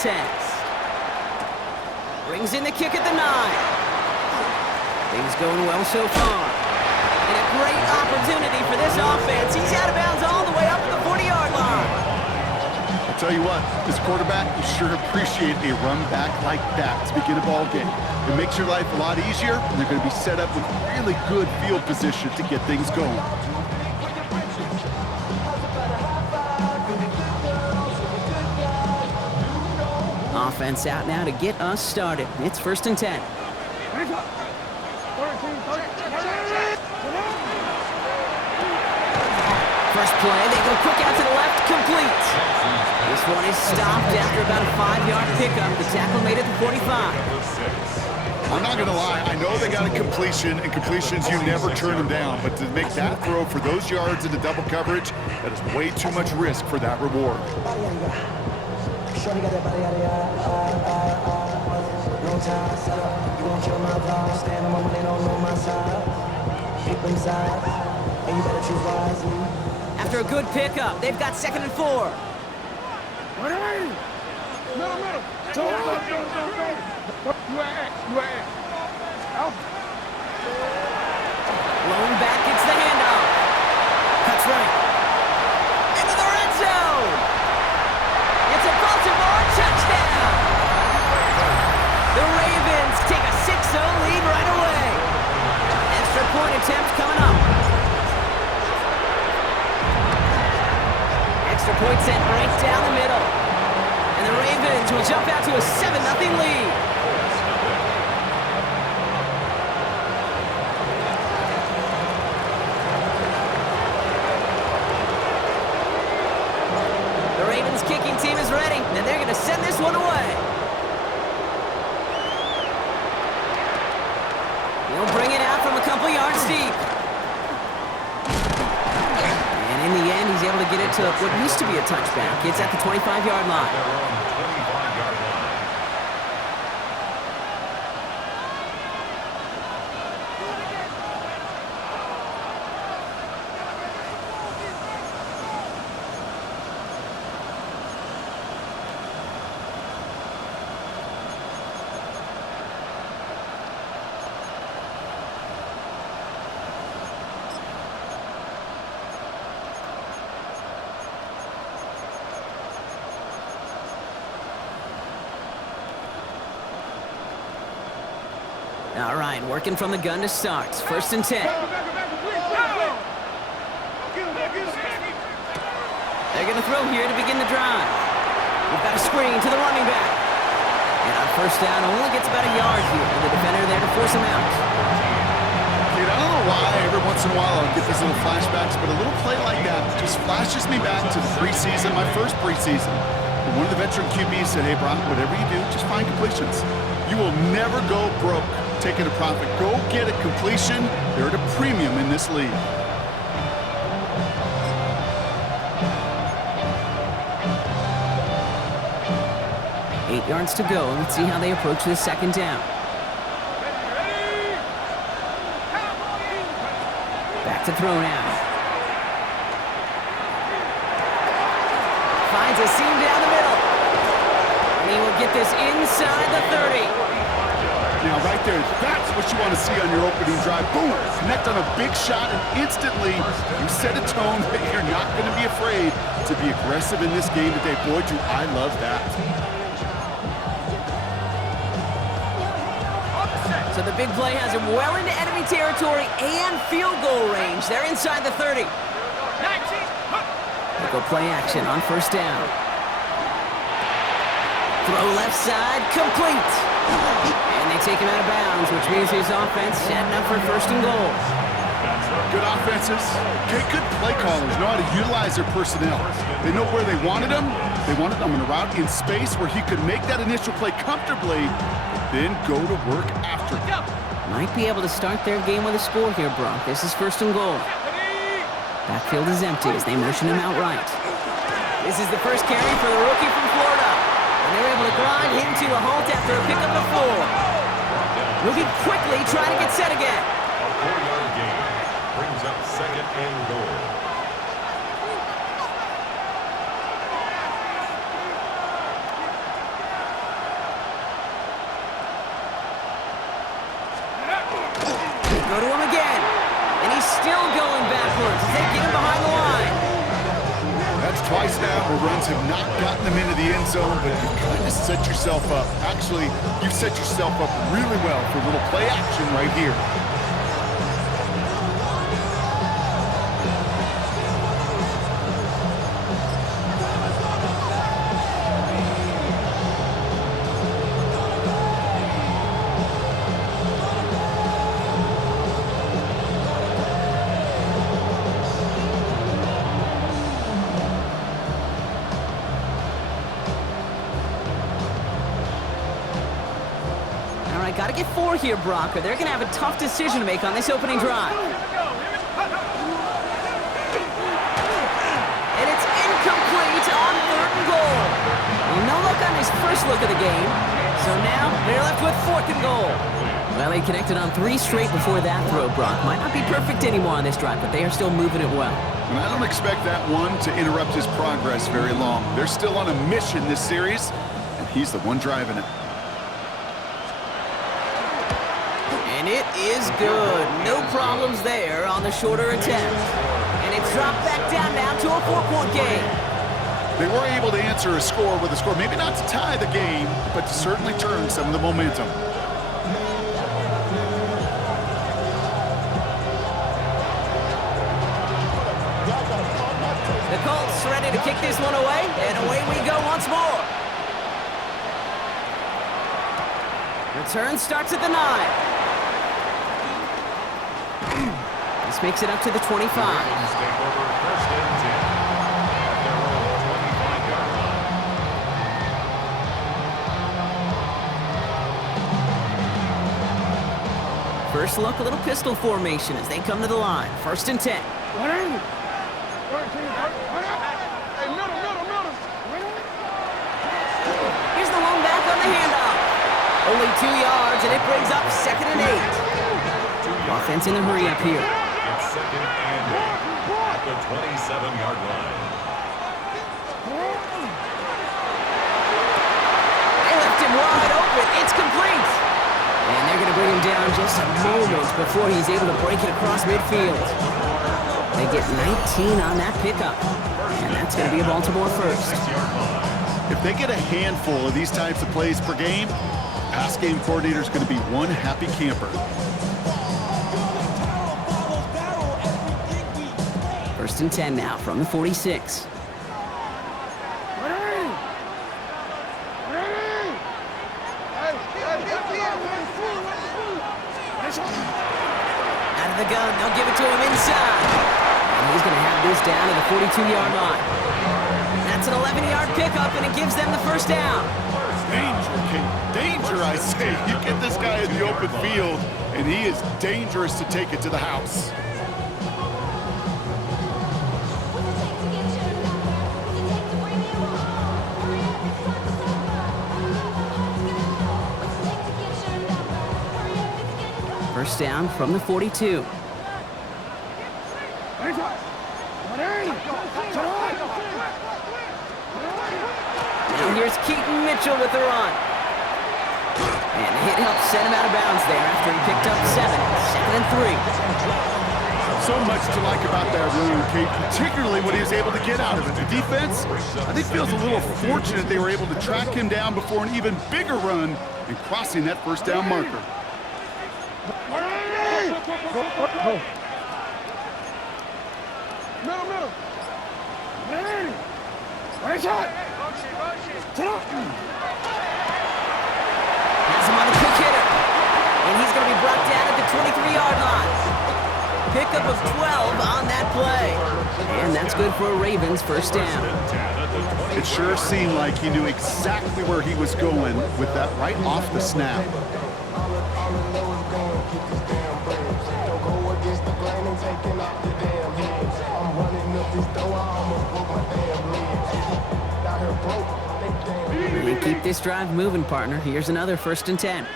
contest. Brings in the kick at the 9. Things going well so far. And a great opportunity for this offense. He's out of bounds all the way up to the 40-yard line. I'll tell you what, this quarterback, you sure appreciate a run back like that to begin a ball game. It makes your life a lot easier, and they're going to be set up with really good field position to get things going. Offense out now to get us started. It's 1st and 10. First play, they go quick out to the left, complete. This one is stopped after about a 5-yard pickup. The tackle made it to 45. I'm not going to lie, I know they got a completion, and completions, you never turn them down. But to make that throw for those yards into double coverage, that is way too much risk for that reward. After a good pickup, they've got 2nd and 4. Blown back, gets the handoff. Cuts right. Into the red zone. It's a Baltimore touchdown. The Ravens take a 6-0 lead right away. Extra point attempt coming up. Extra point sent right down the middle. And the Ravens will jump out to a 7-0 lead. The Ravens kicking team is ready, and they're going to send this one away. He'll bring it out from a couple yards deep. And in the end, he's able to get it to what used to be a touchback. It's at the 25-yard line. All right, working from the gun to start. 1st and 10. They're going to throw here to begin the drive. We've got a screen to the running back. And on 1st down, only gets about a yard here. The defender there to force him out. Dude, I don't know why every once in a while I'll get these little flashbacks, but a little play like that just flashes me back to the preseason, my first preseason. One of the veteran QBs said, hey, Brock, whatever you do, just find completions. You will never go broke taking a profit. Go get a completion. They're at a premium in this league. Eight yards to go. Let's see how they approach this 2nd down. Back to throw now. Finds a seam down the middle. And he will get this inside the 30. Now, right there, that's what you want to see on your opening drive. Boom! Connect on a big shot, and instantly you set a tone that you're not going to be afraid to be aggressive in this game today. Boy, do I love that. So the big play has him well into enemy territory and field goal range. They're inside the 30. They go play action on 1st down. Throw left side, complete. And they take him out of bounds, which means his offense setting up for 1st and goal. Good offenses, good play callers know how to utilize their personnel. They know where they wanted him. They wanted him in a route in space where he could make that initial play comfortably, then go to work after. Might be able to start their game with a score here, Brock. This is 1st and goal. Backfield is empty as they motion him outright. This is the first carry for the rookie from Florida. And they're able to grind him to a halt after a pickup of 4. Moving quickly, trying to get set again. A 4-yard gain brings up 2nd and goal. Go to him again. And he's still going backwards as they get him behind the line. That's twice now where runs have not gotten them into the end zone, but you kind of set yourself up. Actually, you've set yourself up really well for a little play action right here. Got to get 4 here, Brock, or they're going to have a tough decision to make on this opening drive. And it's incomplete on 3rd and goal. Well, no luck on his first look of the game. So now they're left with 4th and goal. Well, they connected on 3 straight before that throw, Brock. Might not be perfect anymore on this drive, but they are still moving it well. And I don't expect that one to interrupt his progress very long. They're still on a mission this series, and he's the one driving it. And it is good. No problems there on the shorter attempt. And it's dropped back down now to a 4-point game. They were able to answer a score with a score, maybe not to tie the game, but to certainly turn some of the momentum. The Colts ready to kick this one away, and away we go once more. Return starts at the 9. This makes it up to the 25. Ravens take over 1st and 10 at their own 25-yard line. First look, a little pistol formation as they come to the line. 1st and 10. Here's the lone back on the handoff. Only 2 yards, and it brings up 2nd and 8. Offense in the hurry up here. It's 2nd and 8 at the 27-yard line. They left him wide open. It's complete. And they're going to bring him down just a moment before he's able to break it across midfield. They get 19 on that pickup. And that's going to be a Baltimore first. If they get a handful of these types of plays per game, pass game coordinator is going to be one happy camper. 1st and 10 now from the 46. Out of the gun, they'll give it to him inside. And he's going to have this down to the 42-yard line. That's an 11-yard pickup, and it gives them the first down. Danger, King. Danger, I say. You get this guy in the open field, and he is dangerous to take it to the house. First down from the 42. Now here's Keaton Mitchell with the run. And the hit helped send him out of bounds there after he picked up 7. 2nd and 3. So much to like about that run, Kate, particularly what he was able to get out of it. The defense, I think, feels a little fortunate they were able to track him down before an even bigger run and crossing that first down marker. Middle. Right shot. Has him on the quick hitter. And he's going to be brought down at the 23-yard line. Pickup of 12 on that play. And that's good for a Ravens first down. It sure seemed like he knew exactly where he was going with that right off the snap. They keep this drive moving, partner. Here's another 1st and 10.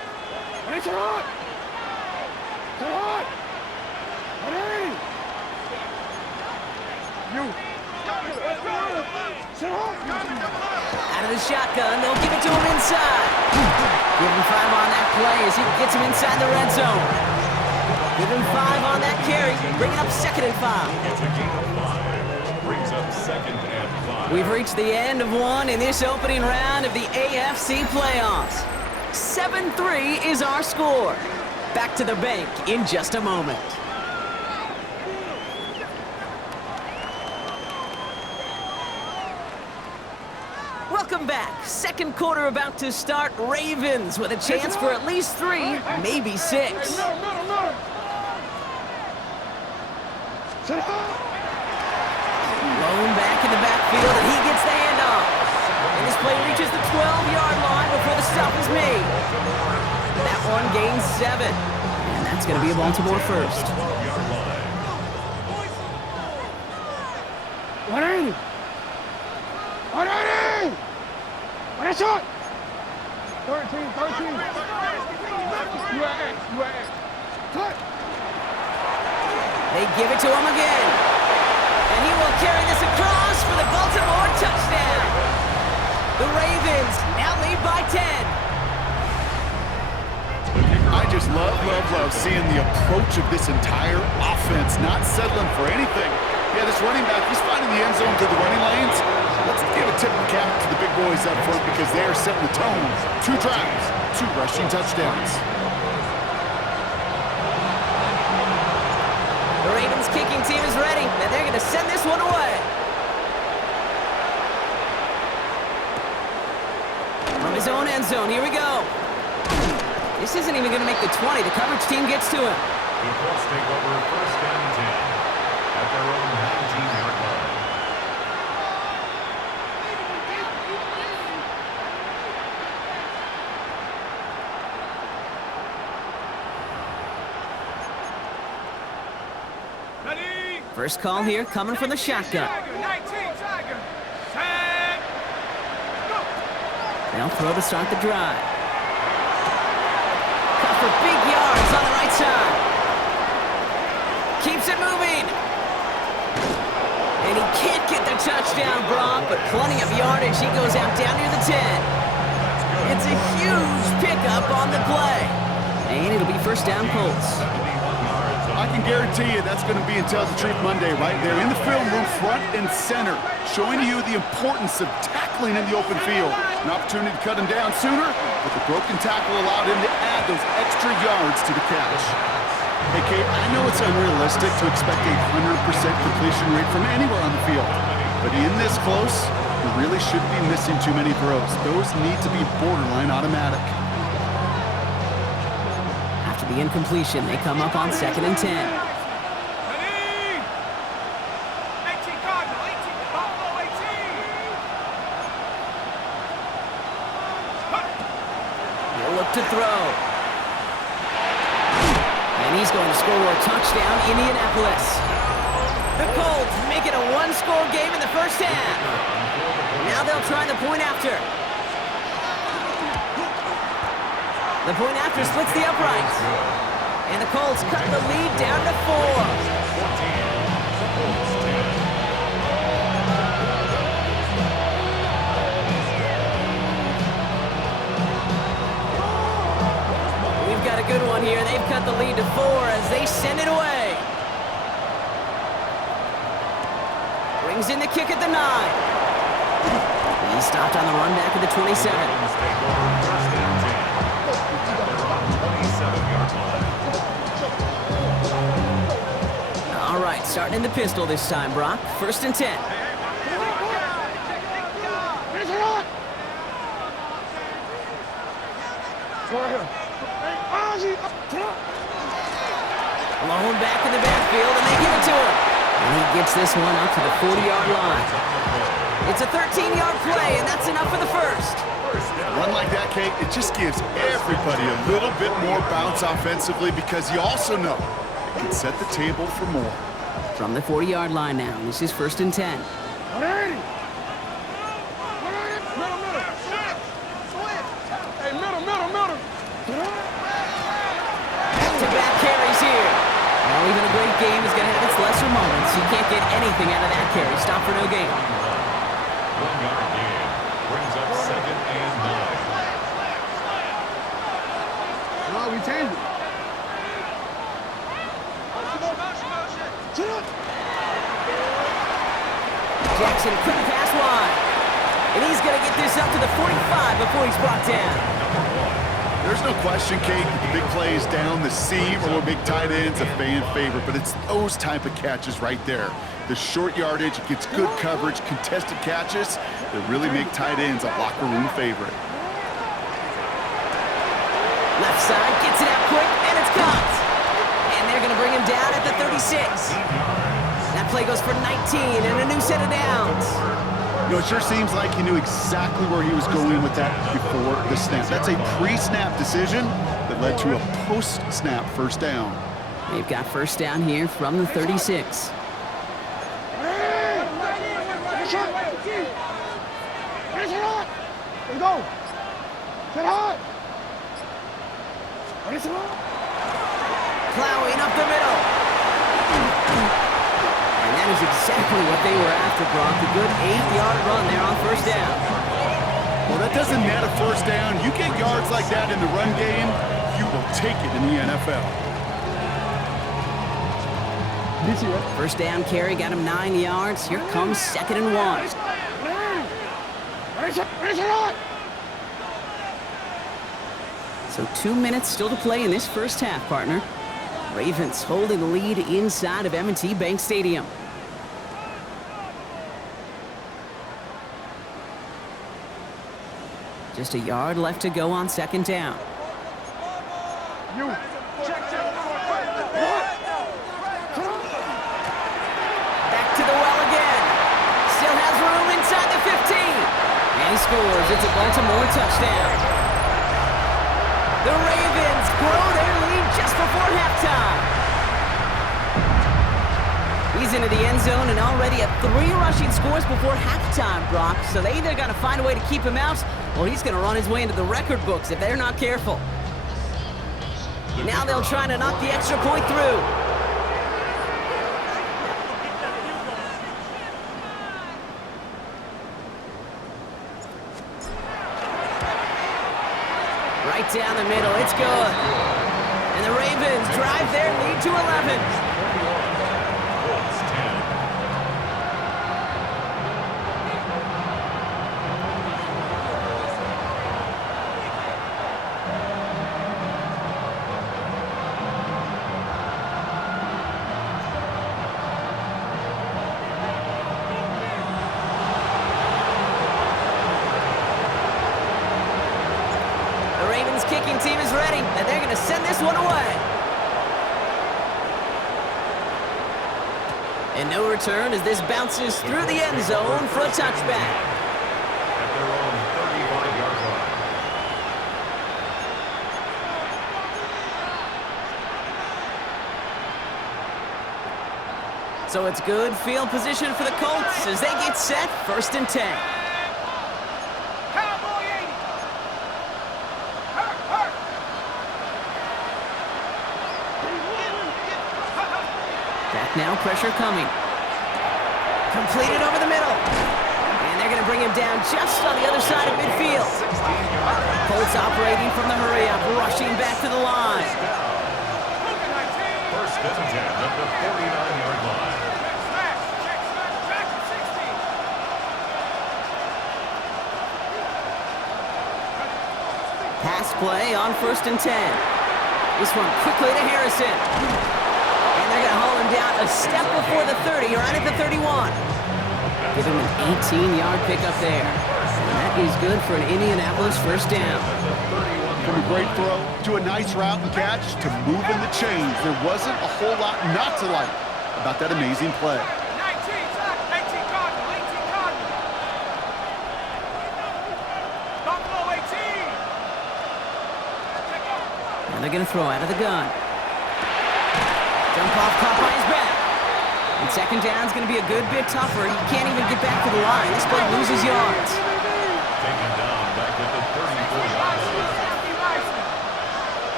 Out of the shotgun, they'll give it to him inside. Give him 5 on that play as he gets him inside the red zone. Give him 5 on that carry. Bring it up 2nd and 5. It's a gain of 5. Brings up 2nd and 5. We've reached the end of one in this opening round of the AFC playoffs. 7-3 is our score. Back to the bank in just a moment. Welcome back. Second quarter about to start. Ravens with a chance for at least 3, maybe 6. Lone back in the backfield, and he gets the handoff. And this play reaches the 12-yard line before the stop is made. That one gains 7. And that's going to be a Baltimore first. 180! 180! What a shot! 13. You at X. Cut! They give it to him again. And he will carry this across for the Baltimore touchdown. The Ravens now lead by 10. I just love seeing the approach of this entire offense, not settling for anything. Yeah, this running back, he's finding the end zone to the running lanes. Let's give a tip of the cap to the big boys up front because they are setting the tone. 2 drives, 2 rushing touchdowns. The Ravens kicking team is ready, and they're going to send this one away. From his own end zone, here we go. This isn't even going to make the 20. The coverage team gets to him. The Colts take over 1st and 10 at their own 19-yard line. First call here coming from the shotgun. They'll throw to start the drive. Cut for big yards on the right side. Keeps it moving. And he can't get the touchdown, Brock, but plenty of yardage. He goes out down near the 10. It's a huge pickup on the play. And it'll be first down Colts. I can guarantee you that's going to be in Tell the Truth Monday right there in the film room, front and center, showing you the importance of tackling in the open field. An opportunity to cut him down sooner, but the broken tackle allowed him to add those extra yards to the catch. Hey, Kate, I know it's unrealistic to expect a 100% completion rate from anywhere on the field, but in this close, you really shouldn't be missing too many throws. Those need to be borderline automatic. After the incompletion, they come up on 2nd and 10. He'll look to throw. And he's going to score a touchdown, Indianapolis. The Colts make it a 1-score game in the first half. Now they'll try the point after. The point after splits the uprights. And the Colts cut the lead down to 4. We've got a good one here. They've cut the lead to 4 as they send it away. Brings in the kick at the 9. He stopped on the run back at the 27. All right, starting in the pistol this time, Brock. 1st and 10. Lone back in the backfield, and they give it to him. And he gets this one up to the 40-yard line. It's a 13-yard play, and that's enough for the first. A run like that, Kate, it just gives everybody a little bit more bounce offensively because you also know it can set the table for more. From the 40-yard line now, this is 1st and 10. 180! Middle. Back-to-back carries here. Now even a great game is going to have its lesser moments. You can't get anything out of that carry. Stop for no gain. 1-yard gain brings up 2nd and 9. No, we changed it. Sit up. Jackson, quick pass wide. And he's going to get this up to the 45 before he's brought down. There's no question, Kate, that the big plays down the seam or big tight ends a fan favorite, but it's those type of catches right there. The short yardage, it gets good coverage, contested catches that really make tight ends a locker room favorite. Left side, gets it out quick, and it's caught. And they're going to bring him down at the 36. That play goes for 19 and a new set of downs. You know, it sure seems like he knew exactly where he was going with that before the snap. That's a pre-snap decision that led to a post-snap first down. They've got first down here from the 36. Let's go. Sit hard. Plowing up the middle. And that is exactly what they were after, Brock. A good 8-yard run there on first down. Well, that doesn't net a first down. You get yards like that in the run game, you will take it in the NFL. First down carry got him 9 yards. Here comes 2nd and 1. So 2 minutes still to play in this first half, partner. Ravens holding the lead inside of M&T Bank Stadium. Just a yard left to go on 2nd down. Back to the well again. Still has room inside the 15. And he scores. It's a Baltimore touchdown. The Ravens grow their lead just before halftime. He's into the end zone and already at 3 rushing scores before halftime, Brock. So they either got to find a way to keep him out, or he's going to run his way into the record books if they're not careful. Now they'll try to knock the extra point through. Right down the middle, it's good. And the Ravens drive their lead to 11. Kicking team is ready, and they're going to send this one away. And no return as this bounces through the end zone for a touchback. At their own 35-yard line. So it's good field position for the Colts as they get set 1st and 10. Now pressure coming. Completed over the middle. And they're going to bring him down just on the other side of midfield. Colts operating from the hurry-up, rushing back to the line. 1st and 10 at the 49-yard line. Pass play on 1st and 10. This one quickly to Harrison. They're going to haul him down a step before the 30, right at the 31. Give him an 18-yard pickup there. And that is good for an Indianapolis first down. From a great throw to a nice route and catch to moving the chains, there wasn't a whole lot not to like about that amazing play. 19 Cardinal. Buffalo 18. And they're going to throw out of the gun. Jump off, caught by his back. And 2nd down's going to be a good bit tougher. He can't even get back to the line. This play loses yards. Taken down back at the 34-yard line.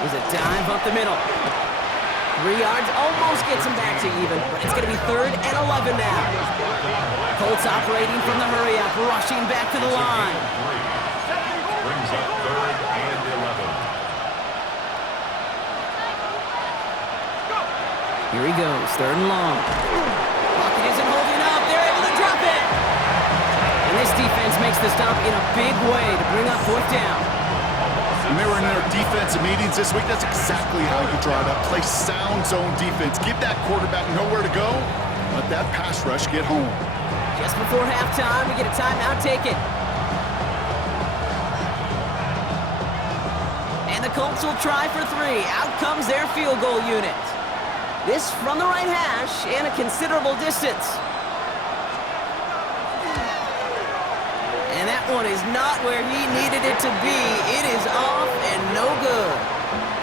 There's a dive up the middle. 3 yards almost gets him back to even, but it's going to be 3rd and 11 now. Colts operating from the hurry-up, rushing back to the line. Brings up 3rd and 11. Here he goes, 3rd and long. Pocket isn't holding up. They're able to drop it. And this defense makes the stop in a big way to bring up 4th down. When they were in their defensive meetings this week, that's exactly how you draw it up. Play sound zone defense. Give that quarterback nowhere to go. Let that pass rush get home. Just before halftime, we get a timeout taken. And the Colts will try for 3. Out comes their field goal unit. This from the right hash and a considerable distance. And that one is not where he needed it to be. It is off and no good.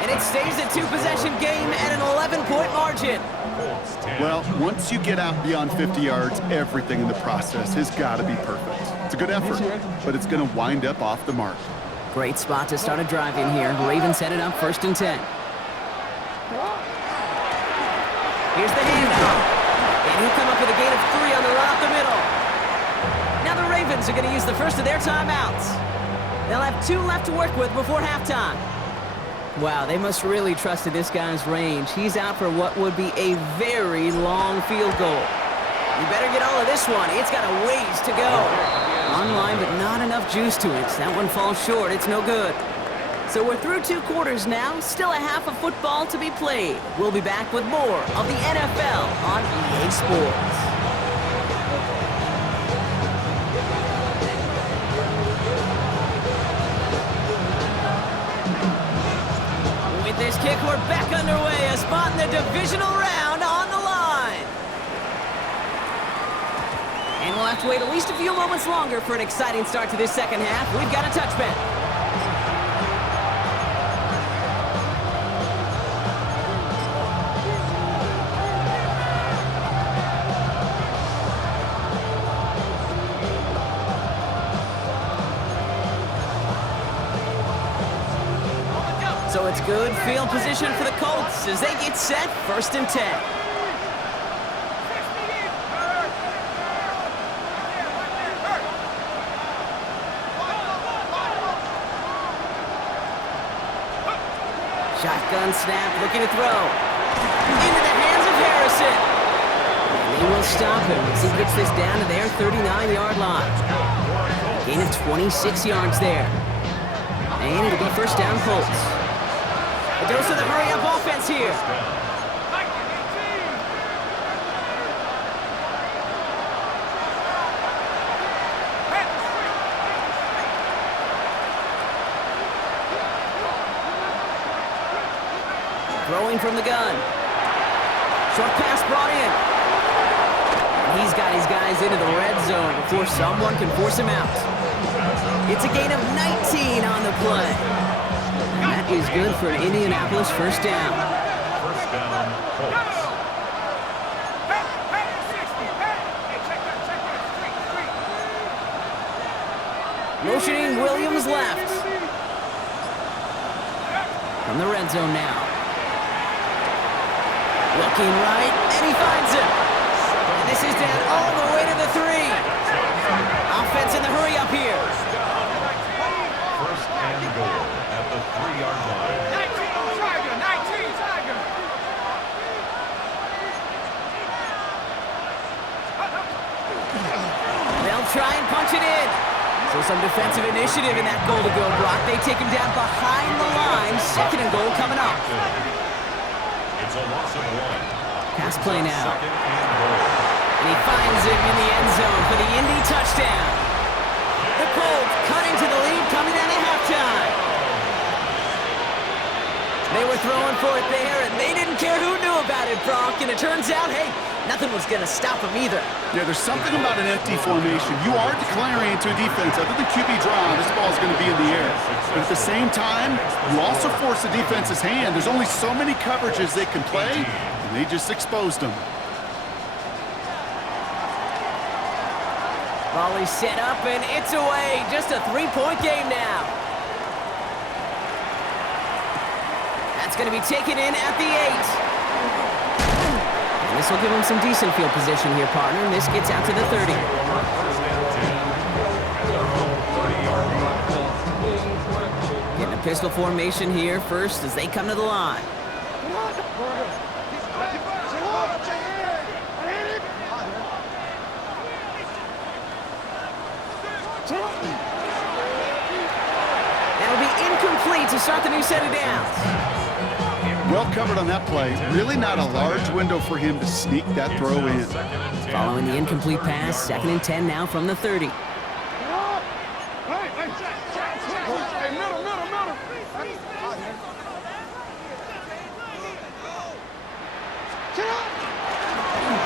And it stays a 2-possession game at an 11-point margin. Well, once you get out beyond 50 yards, everything in the process has got to be perfect. It's a good effort, but it's going to wind up off the mark. Great spot to start a drive in here. Ravens set it up 1st and 10. Here's the handoff. And he'll come up with a gain of 3 on the run up the middle. Now the Ravens are going to use the first of their timeouts. They'll have 2 left to work with before halftime. Wow, they must really trust in this guy's range. He's out for what would be a very long field goal. You better get all of this one. It's got a ways to go. Online, but not enough juice to it. That one falls short. It's no good. So we're through 2 quarters now. Still a half of football to be played. We'll be back with more of the NFL on EA Sports. With this kick, we're back underway. A spot in the divisional round on the line. And we'll have to wait at least a few moments longer for an exciting start to this second half. We've got a touchback. So it's good field position for the Colts as they get set 1st and 10. Shotgun snap, looking to throw. Into the hands of Harrison. And they will stop him as he gets this down to their 39-yard line. Gain of 26 yards there. And it'll be 1st down Colts. A dose of the hurry-up offense here. Throwing from the gun. Short pass brought in. And he's got his guys into the red zone before someone can force him out. It's a gain of 19 on the play. That is good for an Indianapolis 1st down. 1st down, Colts. Motioning Williams left. From the red zone now. Looking right, and he finds him. And this is down all the way to the 3. Offense in the hurry up here. 1st and goal at the 3-yard line. 19 Tiger. They'll try and punch it in. So some defensive initiative in that goal to go, Brock. They take him down behind the line. 2nd and goal coming up. It's a loss of 1. Pass play now. 2nd and goal. And he finds him in the end zone for the Indy touchdown. The Colts cutting to the lead coming out of halftime. They were throwing for it there, and they didn't care who knew about it, Brock. And it turns out, hey, nothing was going to stop them either. Yeah, there's something about an empty formation. You are declaring into a defense. Other than QB draw, this ball is going to be in the air. But at the same time, you also force the defense's hand. There's only so many coverages they can play, and they just exposed them. Volley set up, and it's away. Just a 3-point game now. That's going to be taken in at the 8. And this will give him some decent field position here, partner. And this gets out to the 30. Getting a pistol formation here first as they come to the line. That'll be incomplete to start the new set of downs. Well covered on that play. Really not a large window for him to sneak that throw in. Following the incomplete pass, 2nd and 10 now from the 30.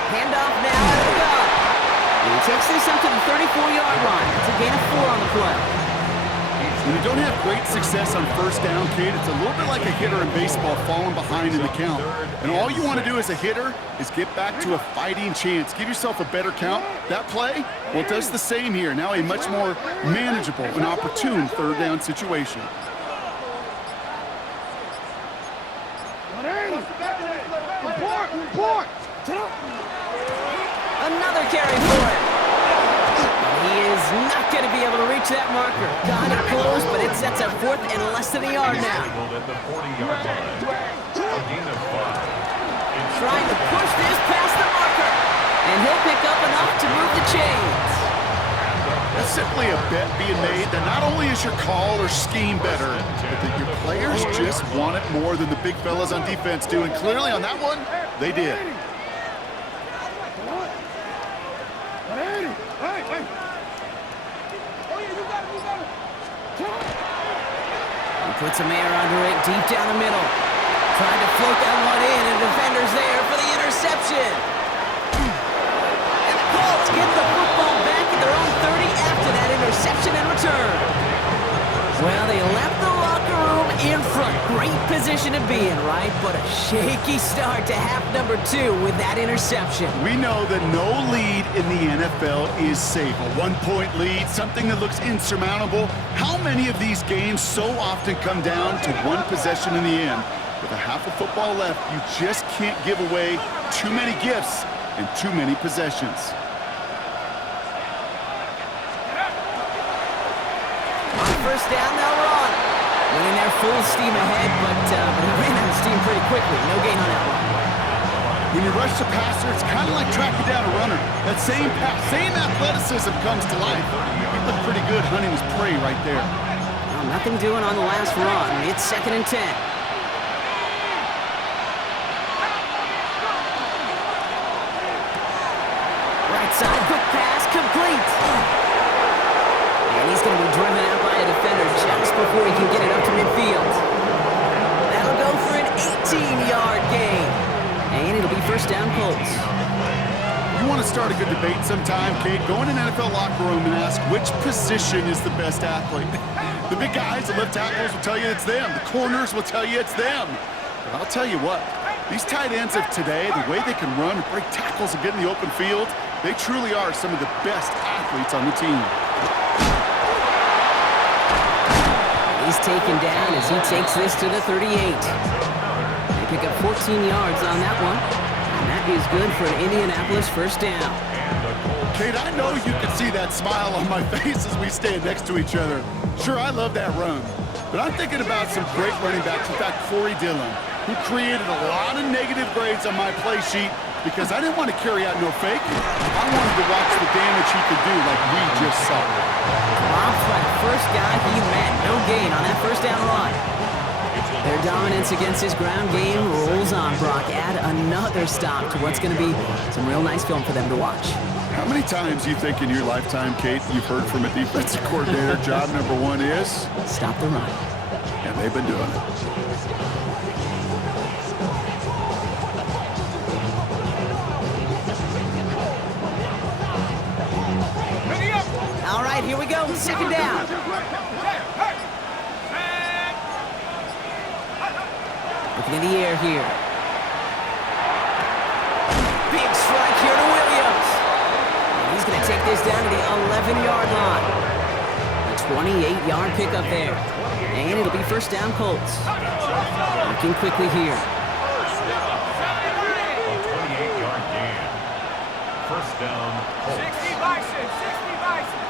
Handoff now out of the gun. And he takes this up to the 34-yard line. It's a gain of 4 on the play. When you don't have great success on first down, Kate, it's a little bit like a hitter in baseball falling behind in the count. And all you want to do as a hitter is get back to a fighting chance. Give yourself a better count. That play, well, it does the same here. Now a much more manageable and opportune 3rd down situation. Another carry for him. He is not going to be able to reach that marker. Got it close, but it sets up 4th and less than a yard now. At the 40-yard line. A gain of 5. Trying to push this past the marker. And he'll pick up enough to move the chains. That's simply a bet being made that not only is your call or scheme better, but that your players just want it more than the big fellas on defense do. And clearly on that one, they did. He puts a man under it deep down the middle. Trying to float that one in, and the defender's there for the interception. And the Colts get the football back at their own 30 after that interception in return. Well, they left the locker room in front. Great position to be in, right? But a shaky start to half number 2 with that interception. We know that no lead in the NFL is safe. A 1-point lead, something that looks insurmountable. How many of these games so often come down to one possession in the end? With a half of football left, you just can't give away too many gifts and too many possessions. On first down, they'll run. Went in there full steam ahead, but he ran out of steam pretty quickly. No gain on that one. When you rush the passer, it's kind of like tracking down a runner. That same pass, same athleticism comes to life. He looked pretty good hunting his prey right there. Well, nothing doing on the last run. It's 2nd and 10. Right side, quick pass, complete. And he's going to be driven out by a defender just before he can get it up to midfield. That'll go for an 18-yard gain. And it'll be first down Colts. You want to start a good debate sometime, Kate? Go in an NFL locker room and ask which position is the best athlete. The big guys, the left tackles will tell you it's them. The corners will tell you it's them. But I'll tell you what, these tight ends of today, the way they can run, break tackles, and get in the open field, they truly are some of the best athletes on the team. He's taken down as he takes this to the 38. They pick up 14 yards on that one. And that is good for an Indianapolis first down. Kate, I know you can see that smile on my face as we stand next to each other. Sure, I love that run. But I'm thinking about some great running backs. In fact, Corey Dillon, who created a lot of negative grades on my play sheet because I didn't want to carry out no fake. I wanted to watch the damage he could do like we just saw. Dropped by the first guy he met. No gain on that first down run. Their dominance against his ground game rolls on, Brock. Add another stop to what's going to be some real nice film for them to watch. How many times do you think in your lifetime, Kate, you've heard from a defensive coordinator, job number 1 is? Stop the run. And they've been doing it. All right, here we go. Second down. Looking in the air here. Big strike here to Williams. And he's going to take this down to the 11-yard line. A 28-yard pickup there. And it'll be first down Colts. Looking quickly here. A 28-yard gain. First down, Colts. 60 Bison, 60 Bison.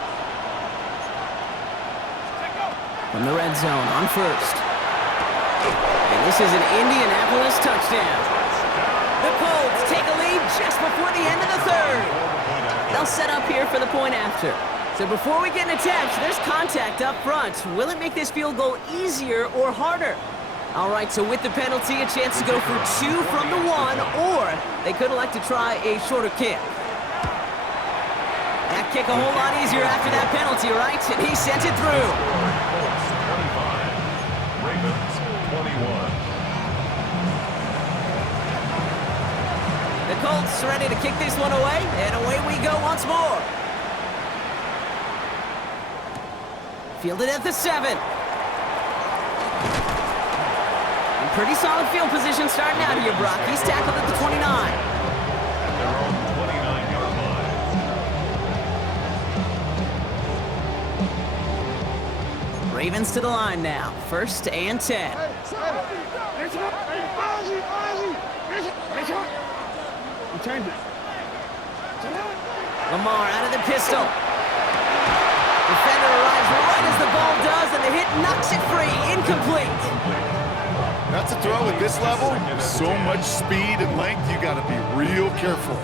From the red zone on first. And this is an Indianapolis touchdown. The Colts take a lead just before the end of the third. They'll set up here for the point after. So before we get an attempt, there's contact up front. Will it make this field goal easier or harder? All right, so with the penalty, a chance to go for 2 from the 1, or they could elect to try a shorter kick. That kick a whole lot easier after that penalty, right? And he sent it through. Colts 25, Ravens 21. The Colts ready to kick this one away, and away we go once more. Fielded at the 7. And pretty solid field position starting out here, Brock. He's tackled at the 29. At their own 29-yard line. Ravens to the line now. 1st and 10. Lamar out of the pistol. Defender arrives right as the ball does, and the hit knocks it free. Incomplete. That's a throw at this level. So much speed and length, you got to be real careful.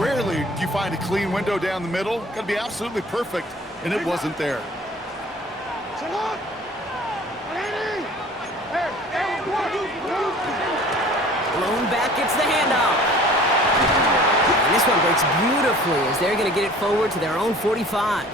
Rarely do you find a clean window down the middle. Got to be absolutely perfect, and it wasn't there. Blown back gets the handoff. And this one breaks beautifully as they're going to get it forward to their own 45.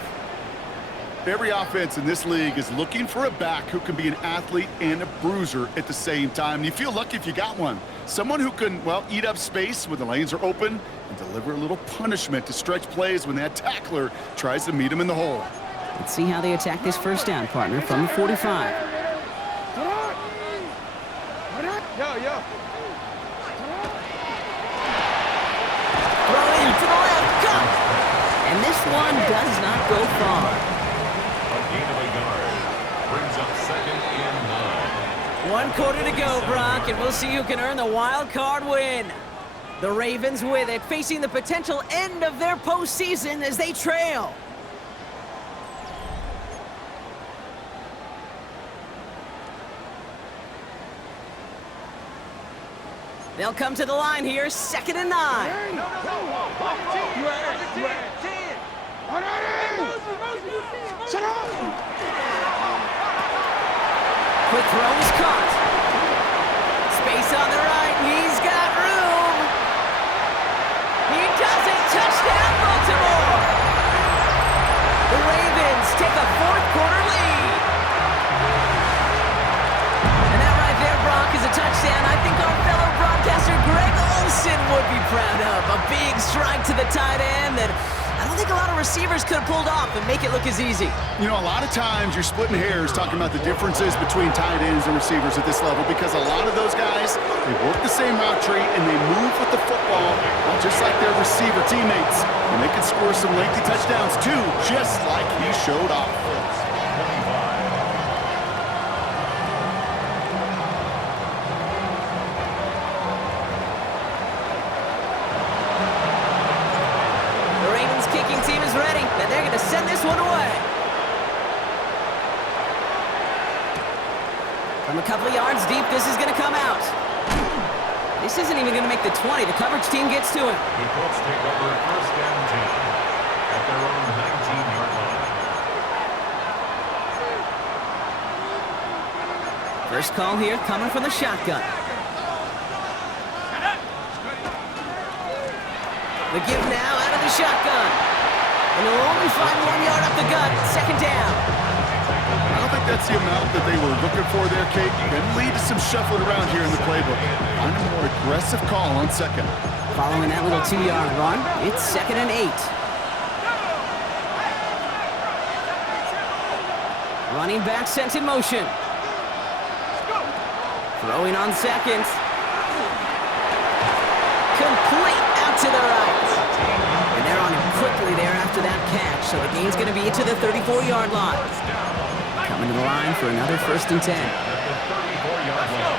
Every offense in this league is looking for a back who can be an athlete and a bruiser at the same time. And you feel lucky if you got one. Someone who can, well, eat up space when the lanes are open and deliver a little punishment to stretch plays when that tackler tries to meet him in the hole. Let's see how they attack this first down, partner, from the 45. Throw in to the left, go! And this one does not go far. A gain of a yard. Brings up 2nd and 9. 1 quarter to go, Brock, and we'll see who can earn the wild card win. The Ravens with it, facing the potential end of their postseason as they trail. They'll come to the line here, 2nd and 9. Quick throw is caught. Space on the right, he's got room. He does it, touchdown Baltimore. The Ravens take a 4th quarter lead. And that right there, Brock, is a touchdown I think our fellow broadcaster Greg Olsen would be proud of. A big strike to the tight end that I don't think a lot of receivers could have pulled off and make it look as easy. You know, a lot of times you're splitting hairs talking about the differences between tight ends and receivers at this level because a lot of those guys, they work the same route tree and they move with the football just like their receiver teammates. And they can score some lengthy touchdowns too, just like he showed off. 25. Kicking team is ready, and they're going to send this one away. From a couple of yards deep, this is going to come out. This isn't even going to make the 20. The coverage team gets to him. The Colts take over 1st and 10 at their own 19-yard line. First call here coming from the shotgun. The give now out of the shotgun. And they'll only find 1 yard up the gut. 2nd down. I don't think that's the amount that they were looking for there, Kate. Can lead to some shuffling around here in the playbook. Find a more aggressive call on 2nd. Following that little 2-yard run, it's 2nd and 8. Running back sent in motion. Throwing on 2nd. Complete out to the right. And they're on him quickly there after that catch. So the gain's going to be to the 34-yard line. Coming to the line for another 1st and 10. At the 34-yard line.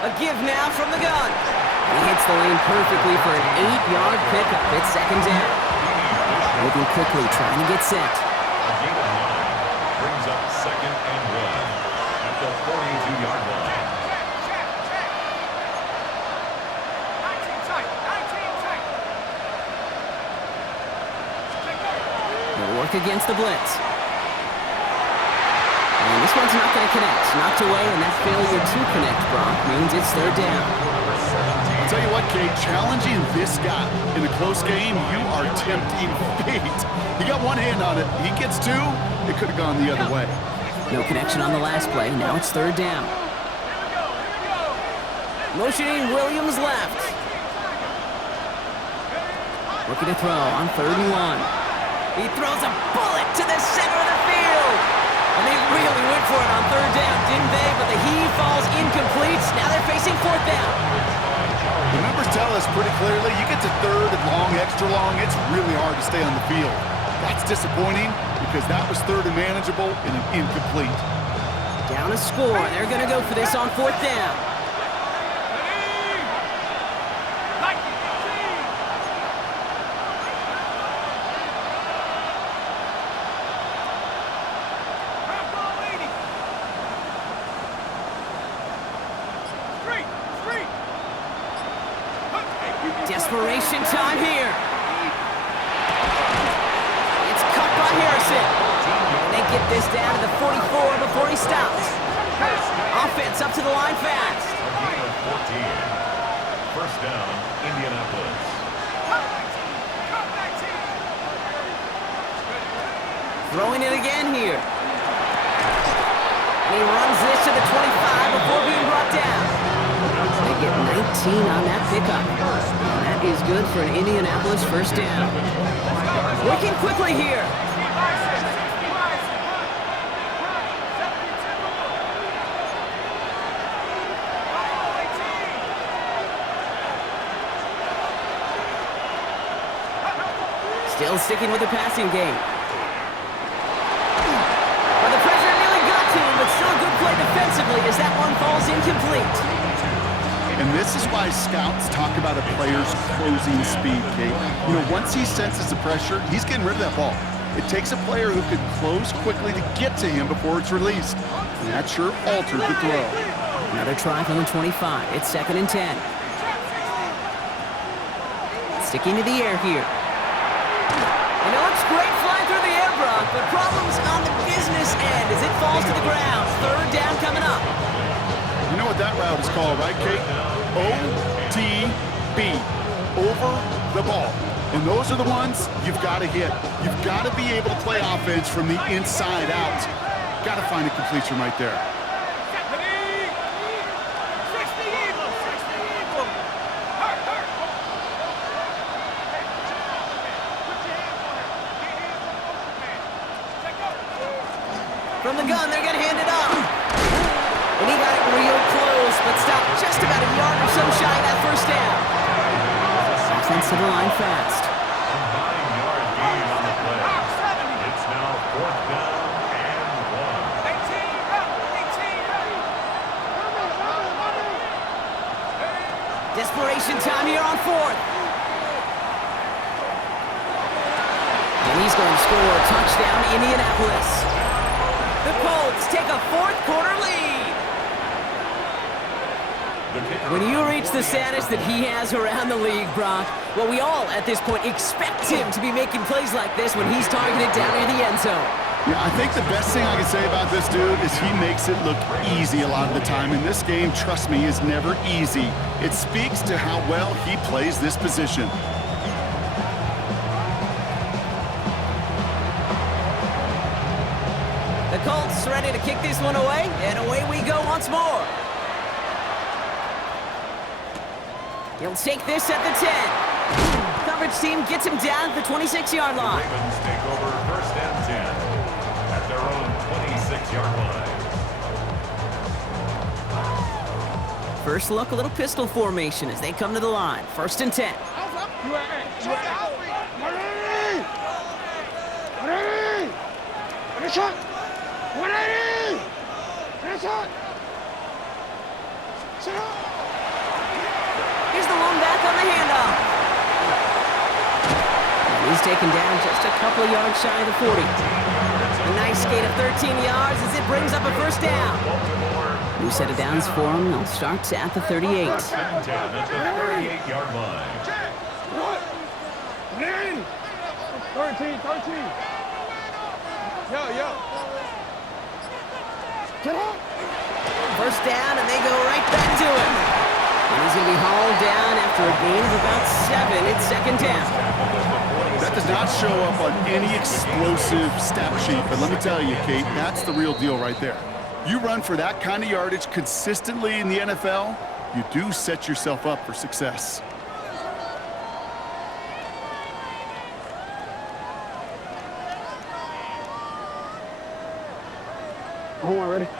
A give now from the gun. He hits the lane perfectly for an 8-yard pickup. It's 2nd down. Moving quickly, trying to get set. A gain of 9 brings up 2nd and 1 at the 42-yard line. He'll work against the blitz. And this one's not going to connect. Knocked away, and that failure to connect, Brock, means it's third down. I'll tell you what, Kate, challenging this guy in a close game, you are tempting fate. He got one hand on it. He gets two, it could have gone the other way. No connection on the last play. Now it's third down. Motioning Williams left. Looking to throw on 3rd and 1. He throws a bullet to the center of the field. And they really went for it on third down, didn't they? But the heave falls incomplete. Now they're facing 4th down. The numbers tell us pretty clearly, you get to 3rd and long, extra long, it's really hard to stay on the field. That's disappointing because that was 3rd and manageable and an incomplete. Down a score. They're going to go for this on 4th down. Desperation time here. It's cut by Harrison. They get this down to the 44 before he stops. Offense up to the line fast. A gain of 14. First down, Indianapolis. Throwing it again here. And he runs this to the 25 before being brought down. They get 19 on that pickup. And that is good for an Indianapolis first down. Working quickly here. Still sticking with the passing game. Well, the pressure nearly got to him, but still a good play defensively as that one falls incomplete. And this is why scouts talk about a player's closing speed, Kate. You know, once he senses the pressure, he's getting rid of that ball. It takes a player who can close quickly to get to him before it's released. And that sure altered the throw. Another try from the 25. It's 2nd and 10. Sticking to the air here. You know, it's great flying through the air, Brock, but problems on the business end as it falls to the ground. Third down coming up. You know what that route is called, right, Kate? OTB, over the ball. And those are the ones you've got to hit. You've got to be able to play offense from the inside out. Got to find a completion right there. From the gun, they're going to hand it off. And he got it real close, but stopped just about a yard or so shy of that first down. Offense to the line fast. A 9-yard gain on the play. It's now 4th down and 1. Desperation time here on 4th. And he's going to score a touchdown, Indianapolis. The Colts take a 4th quarter lead. When you reach the status that he has around the league, Brock, well, we all at this point expect him to be making plays like this when he's targeted down near the end zone. Yeah, I think the best thing I can say about this dude is he makes it look easy a lot of the time. And this game, trust me, is never easy. It speaks to how well he plays this position. The Colts ready to kick this one away, and away we go once more. He'll take this at the 10. Coverage team gets him down at the 26-yard line. Ravens take over 1st and 10 at their own 26-yard line. First look, a little pistol formation as they come to the line. 1st and 10. Here's the one back on the handoff. And he's taken down just a couple of yards shy of the 40. A nice skate of 13 yards as it brings up a first down. New set of downs for him. They'll start at the 38. 1st and 10 at the 38-yard line. 13. First down, and they go right back to him. And he's going to be hauled down after a gain of about 7. It's second down. That does not show up on any explosive stat sheet, but let me tell you, Kate, that's the real deal right there. You run for that kind of yardage consistently in the NFL, you do set yourself up for success.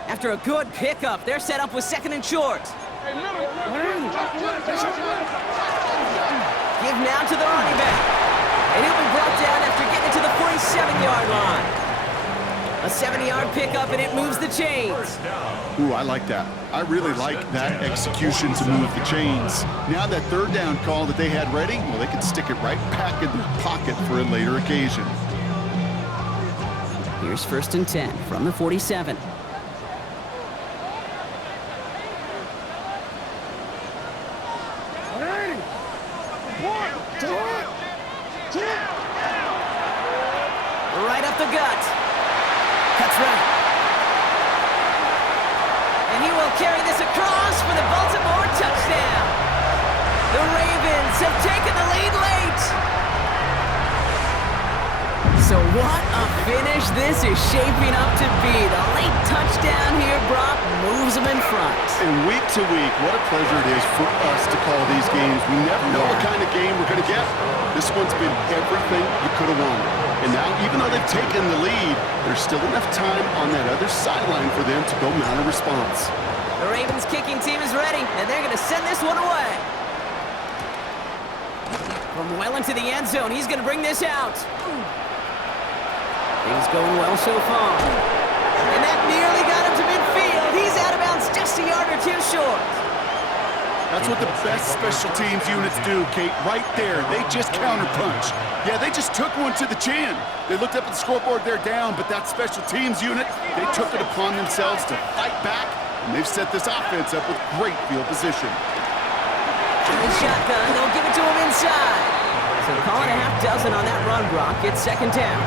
After a good pickup, they're set up with second and short. Give now to the running back. And he'll be brought down after getting it to the 47-yard line. A 70-yard pickup, and it moves the chains. Ooh, I like that. I really like that execution to move the chains. Now that third down call that they had ready, well, they can stick it right back in their pocket for a later occasion. Here's first and 10 from the 47. Right up the gut. Cuts right. And he will carry this across for the Baltimore touchdown. The Ravens have taken the lead late. So what a finish this is shaping up to be. The late touchdown here, Brock, moves them in front. And week to week, what a pleasure it is for us to call these games. We never know what kind of game we're going to get. This one's been everything you could have wanted. And now, even though they've taken the lead, there's still enough time on that other sideline for them to go mount a response. The Ravens kicking team is ready, and they're going to send this one away. From well into the end zone, he's going to bring this out. Things going well so far. And that nearly got him to midfield. He's out of bounds just a yard or two short. That's what the best special teams units do, Kate. Right there, they just counterpunch. Yeah, they just took one to the chin. They looked up at the scoreboard, they're down, but that special teams unit, they took it upon themselves to fight back, and they've set this offense up with great field position. In the shotgun, they'll give it to him inside. So call it a half dozen on that run, Brock. It's second down.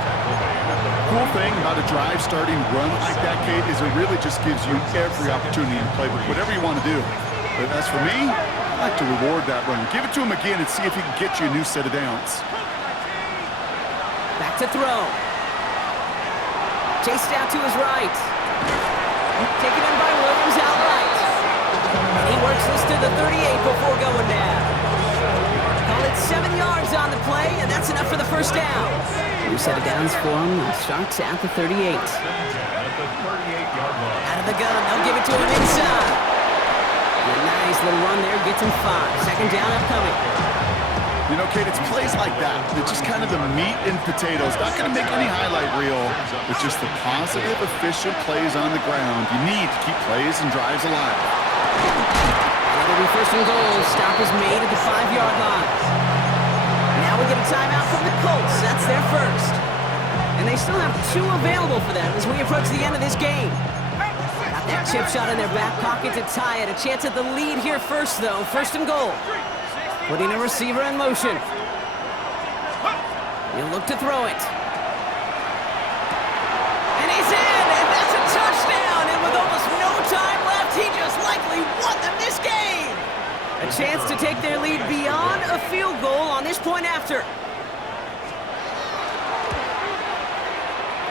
Cool thing about a drive starting run like that, Kate, is it really just gives you every opportunity to play with whatever you want to do. But as for me, I like to reward that run. Give it to him again and see if he can get you a new set of downs. Back to throw. Chased out to his right. Taken in by Williams outright. And he works this to the 38 before going down. Call it 7 yards on the play, and that's enough for the first down. New set of downs for him. Starts at the 38. Out of the gun, they'll give it to him inside. A nice little run there, gets him 5. Second down upcoming. You know, Kate, it's plays like that. It's just kind of the meat and potatoes. Not going to make any highlight reel, but just the positive, efficient plays on the ground. You need to keep plays and drives alive. And it'll be first and goal. Stop is made at the 5-yard line. Now we get a timeout from the Colts. That's their first. And they still have 2 available for them as we approach the end of this game. Got that chip shot in their back pocket to tie it. A chance at the lead here first, though. First and goal. Putting a receiver in motion. He'll look to throw it. And he's in, and that's a touchdown. And with almost no time left, he just likely won them this game. A chance to take their lead beyond a field goal on this point after.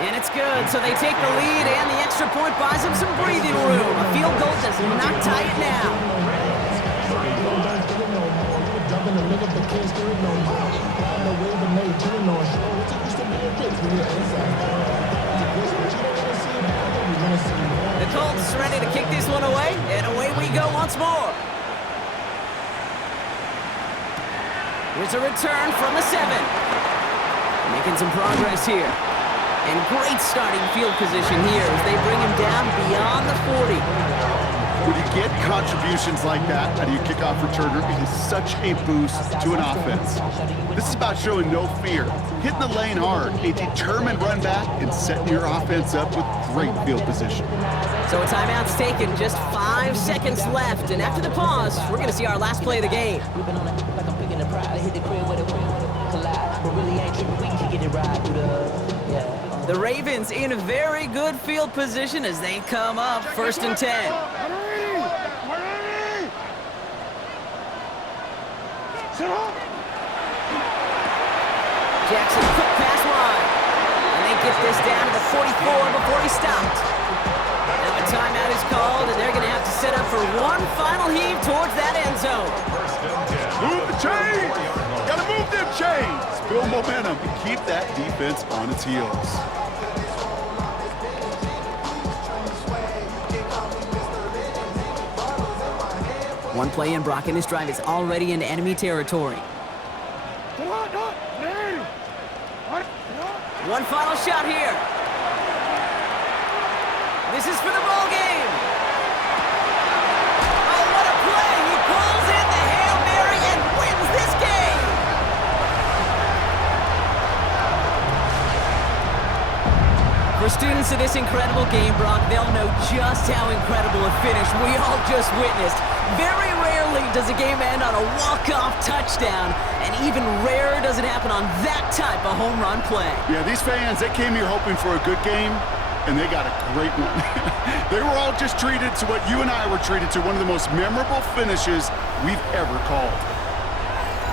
And it's good, so they take the lead, and the extra point buys them some breathing room. A field goal does not tie it now. The Colts ready to kick this one away, and away we go once more. Here's a return from the 7. Making some progress here. And great starting field position here as they bring him down beyond the 40. When you get contributions like that out of your kickoff returner, it is such a boost to an offense. This is about showing no fear, hitting the lane hard, a determined run back, and setting your offense up with great field position. So a timeout's taken, just 5 seconds left, and after the pause, we're going to see our last play of the game. The Ravens in a very good field position as they come up 1st and 10. Jackson, quick pass wide. And they get this down to the 44 before he stopped. Now a timeout is called, and they're going to have to set up for one final heave towards that end zone. Move the chains! Gotta move them chains! Build momentum and keep that defense on its heels. One play in, Brock, and this drive is already into enemy territory. One final shot here. This is for the ball game. Oh, what a play! He pulls in the Hail Mary and wins this game. For students of this incredible game, Brock, they'll know just how incredible a finish we all just witnessed. Very rarely does a game end on a walk-off touchdown, and even rarer does it happen on that type of home run play. Yeah, these fans, they came here hoping for a good game, and they got a great one. They were all just treated to what you and I were treated to, one of the most memorable finishes we've ever called.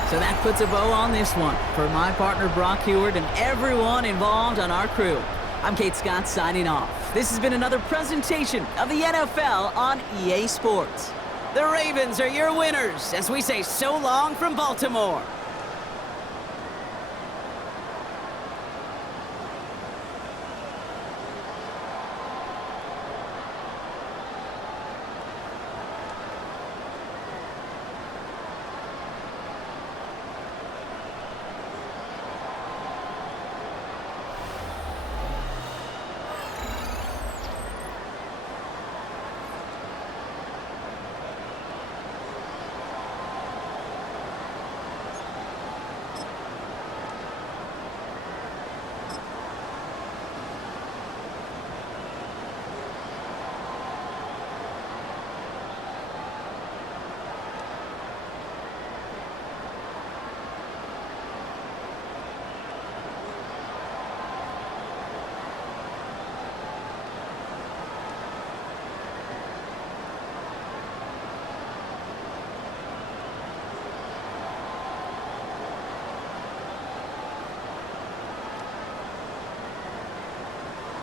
So that puts a bow on this one. For my partner, Brock Heward, and everyone involved on our crew, I'm Kate Scott signing off. This has been another presentation of the NFL on EA Sports. The Ravens are your winners as we say so long from Baltimore.